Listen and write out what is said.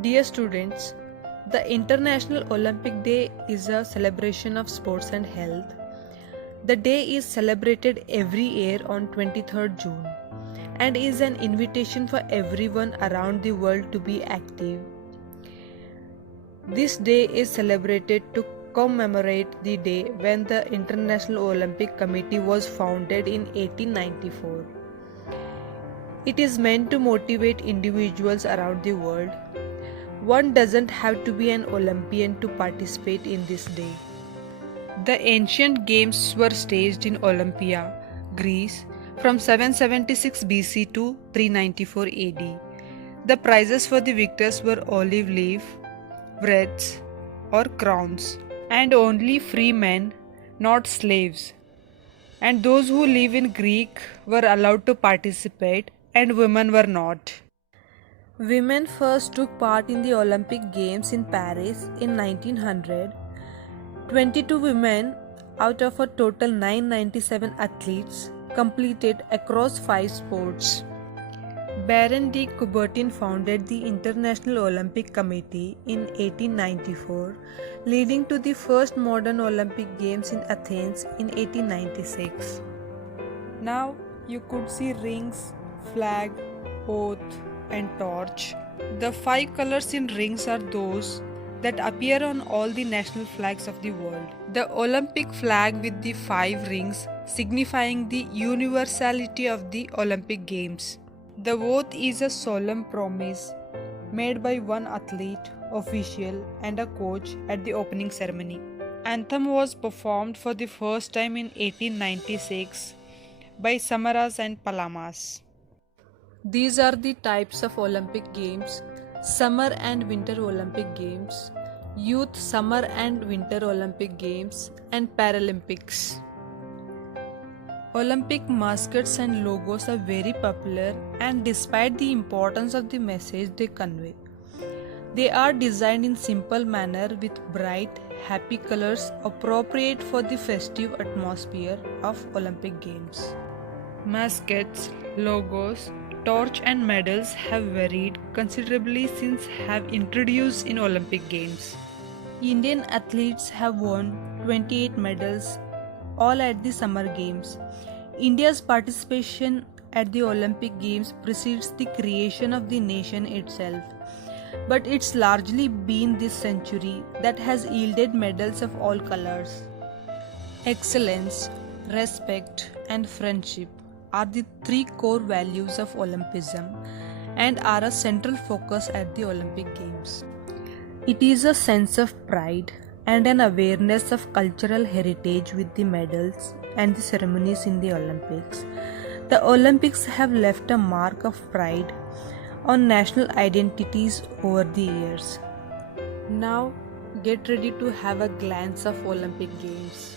Dear students, the International Olympic Day is a celebration of sports and health. The day is celebrated every year on 23rd June and is an invitation for everyone around the world to be active. This day is celebrated to commemorate the day when the International Olympic Committee was founded in 1894. It is meant to motivate individuals around the world. One doesn't have to be an Olympian to participate in this day. The ancient games were staged in Olympia, Greece, from 776 BC to 394 AD. The prizes for the victors were olive leaf, wreaths, or crowns, and only free men, not slaves. And those who live in Greek were allowed to participate, and women were not. Women first took part in the Olympic Games in Paris in 1900. 22 women out of a total 997 athletes completed across 5 sports. Baron de Coubertin founded the International Olympic Committee in 1894, leading to the first modern Olympic Games in Athens in 1896. Now you could see rings, flag, oath, and torch. The 5 colors in rings are those that appear on all the national flags of the world. The Olympic flag with the 5 rings signifying the universality of the Olympic Games. The oath is a solemn promise made by one athlete, official, and a coach at the opening ceremony. Anthem was performed for the first time in 1896 by Samaras and Palamas. These are the types of Olympic Games: Summer and Winter Olympic Games, Youth Summer and Winter Olympic Games, and Paralympics. Olympic mascots and logos are very popular, and despite the importance of the message they convey, they are designed in simple manner with bright, happy colors appropriate for the festive atmosphere of Olympic Games. Mascots, logos, torch and medals have varied considerably since have introduced in Olympic Games. Indian athletes have won 28 medals, all at the Summer Games. India's participation at the Olympic Games precedes the creation of the nation itself, but it's largely been this century that has yielded medals of all colors. Excellence, respect, and friendship are the 3 core values of Olympism and are a central focus at the Olympic Games. It is a sense of pride and an awareness of cultural heritage with the medals and the ceremonies in the Olympics. The Olympics have left a mark of pride on national identities over the years. Now, get ready to have a glance of Olympic Games.